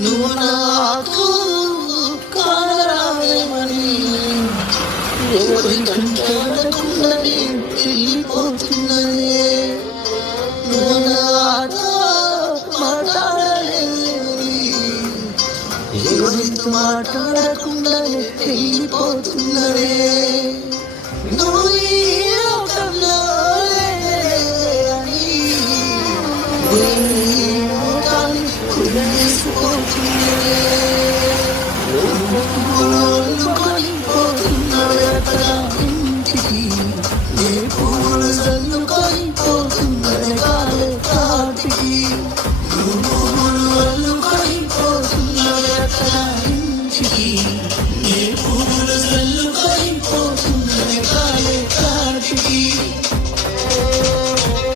నువ్వు నాకు కానరావేమని ఎవరి కంటాడకుండానే వెళ్ళిపోతున్నదే. నువ్వు నాతో మాట్లాడలేదని ఎవరితో మాట్లాడకుండానే వెళ్ళిపోతున్నదే.